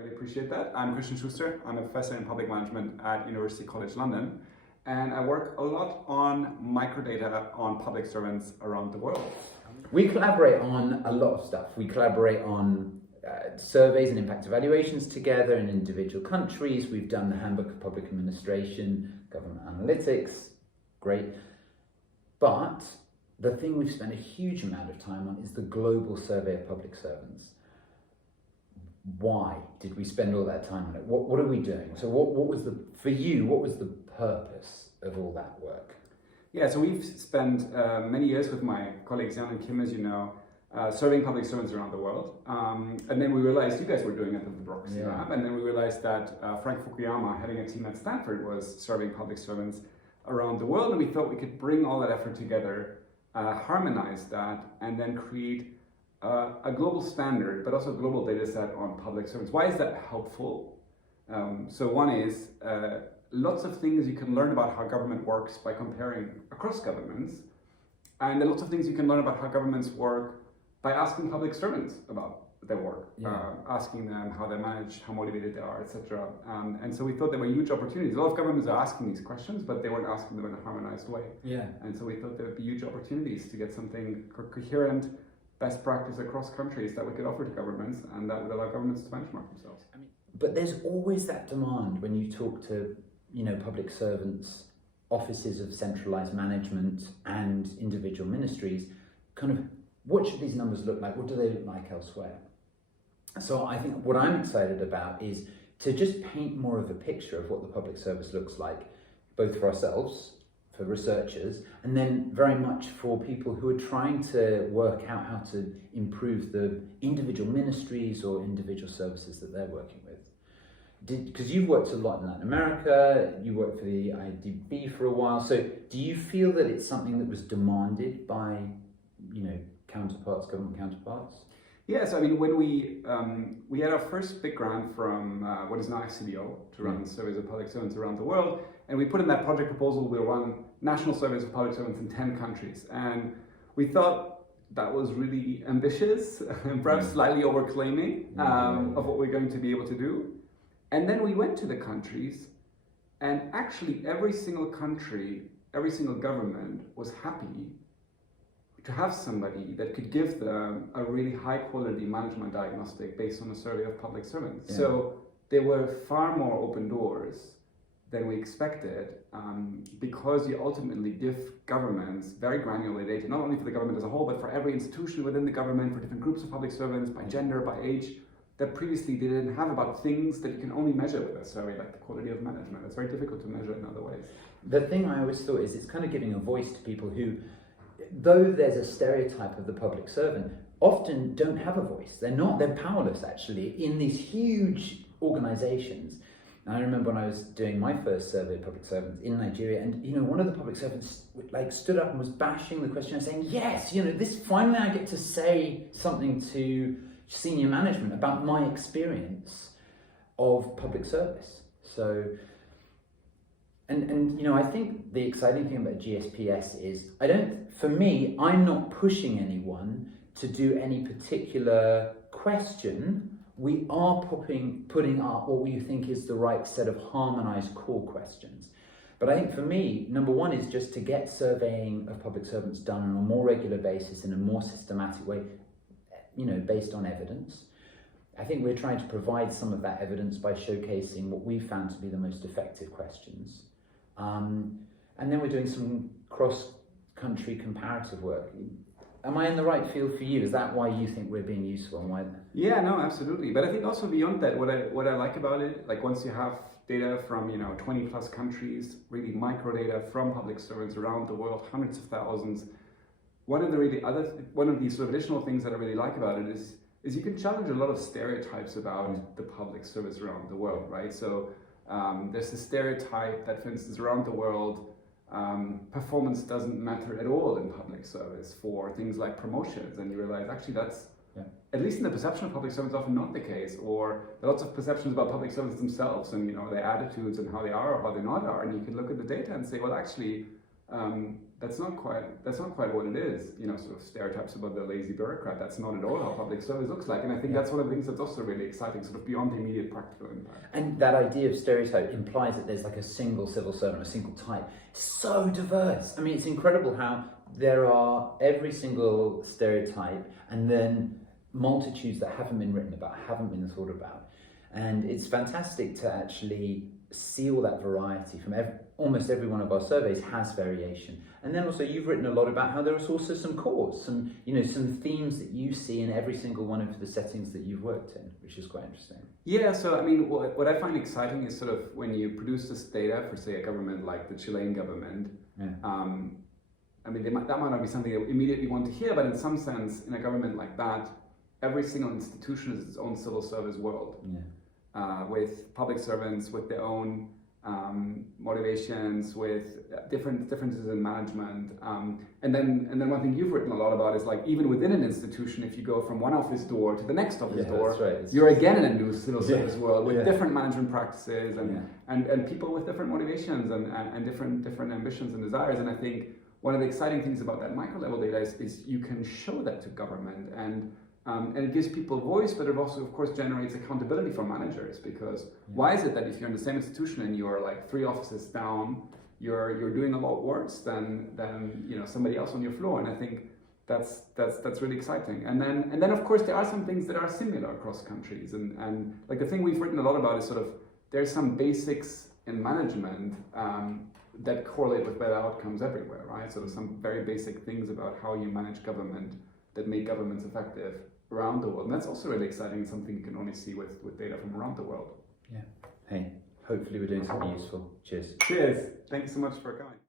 really appreciate that. I'm Schuster. I'm a professor in public management at University College London, and I work a lot on microdata on public servants around the world. We collaborate on a lot of stuff. We collaborate on surveys and impact evaluations together in individual countries. We've done the Handbook of Public Administration, government analytics, great. But the thing we've spent a huge amount of time on is the global survey of public servants. Why did we spend all that time on it? What are we doing? So what was for you, what was the purpose of all that work? Yeah, so we've spent many years with my colleagues Jan and Kim, as you know, serving public servants around the world. And then we realized you guys were doing it at the Bureaucracy Lab. And then we realized that Frank Fukuyama, having a team at Stanford, was serving public servants around the world. And we thought we could bring all that effort together, harmonize that, and then create a global standard, but also a global data set on public servants. Why is that helpful? So one is lots of things you can learn about how government works by comparing across governments. And there are lots of things you can learn about how governments work by asking public servants about their work, asking them how they're managed, how motivated they are, etc. And so we thought there were huge opportunities. A lot of governments are asking these questions, but they weren't asking them in a harmonized way. Yeah. And so we thought there would be huge opportunities to get something coherent, best practice across countries that we could offer to governments, and that would allow governments to benchmark themselves. But there's always that demand when you talk to, public servants, offices of centralized management and individual ministries, kind of what should these numbers look like? What do they look like elsewhere? So I think what I'm excited about is to just paint more of a picture of what the public service looks like, both for ourselves, for researchers, and then very much for people who are trying to work out how to improve the individual ministries or individual services that they're working with. Because you've worked a lot in Latin America, you worked for the IDB for a while, so do you feel that it's something that was demanded by, counterparts, government counterparts? Yes, I mean, when we had our first big grant from what is now XCBO to run surveys of public servants around the world, and we put in that project proposal, we'll run national surveys of public servants in 10 countries. And we thought that was really ambitious and perhaps slightly overclaiming of what we're going to be able to do. And then we went to the countries, and actually every single country, every single government was happy to have somebody that could give them a really high quality management diagnostic based on a survey of public servants. Yeah. So there were far more open doors than we expected, because you ultimately give governments very granular data, not only for the government as a whole, but for every institution within the government, for different groups of public servants, by gender, by age, that previously they didn't have, about things that you can only measure with a survey, like the quality of management. It's very difficult to measure in other ways. The thing I always thought is it's kind of giving a voice to people who, though there's a stereotype of the public servant, often don't have a voice. They're powerless actually in these huge organizations. And I remember when I was doing my first survey of public servants in Nigeria, and one of the public servants stood up and was bashing the questionnaire saying, yes, this finally I get to say something to senior management about my experience of public service. So, and I think the exciting thing about GSPS is, I'm not pushing anyone to do any particular question. We are putting up what we think is the right set of harmonized core questions. But I think for me, number one is just to get surveying of public servants done on a more regular basis in a more systematic way, based on evidence. I think we're trying to provide some of that evidence by showcasing what we found to be the most effective questions. And then we're doing some cross-country comparative work. Am I in the right field for you? Is that why you think we're being useful? And why? Yeah, no, absolutely. But I think also beyond that, what I like about it, like once you have data from 20 plus countries, really micro data from public servants around the world, hundreds of thousands. One of the sort of additional things that I really like about it is you can challenge a lot of stereotypes about the public service around the world, right? So there's this stereotype that, for instance, around the world, performance doesn't matter at all in public service for things like promotions, and you realize actually that's, at least in the perception of public servants, often not the case. Or there are lots of perceptions about public servants themselves and their attitudes and how they are or how they not are, and you can look at the data and say, well, actually, that's not quite what it is. You know, sort of stereotypes about the lazy bureaucrat. That's not at all how public service looks like. And I think that's one of the things that's also really exciting, sort of beyond the immediate practical impact. And that idea of stereotype implies that there's like a single civil servant, a single type. So diverse. I mean, it's incredible how there are every single stereotype and then multitudes that haven't been written about, haven't been thought about. And it's fantastic to actually see all that variety from almost every one of our surveys has variation. And then also you've written a lot about how there is also some cores, some themes that you see in every single one of the settings that you've worked in, which is quite interesting. Yeah, so I mean, what I find exciting is sort of when you produce this data for, say, a government like the Chilean government. I mean, that might not be something that we immediately want to hear, but in some sense, in a government like that, every single institution is its own civil service world. With public servants, with their own motivations, with differences in management, and then one thing you've written a lot about is like even within an institution, if you go from one office door to the next office door, that's right. you're again in a new civil service world with different management practices and people with different motivations and different ambitions and desires. And I think one of the exciting things about that micro level data is you can show that to government and it gives people a voice, but it also, of course, generates accountability for managers. Because why is it that if you're in the same institution and you're like 3 offices down, you're doing a lot worse than somebody else on your floor? And I think that's really exciting. And then of course there are some things that are similar across countries. And like the thing we've written a lot about is sort of there's some basics in management that correlate with better outcomes everywhere, right? So there's some very basic things about how you manage government that make governments effective around the world. And that's also really exciting, something you can only see with data from around the world. Yeah. Hey, hopefully we're doing something useful. Cheers. Cheers. Thank you so much for coming.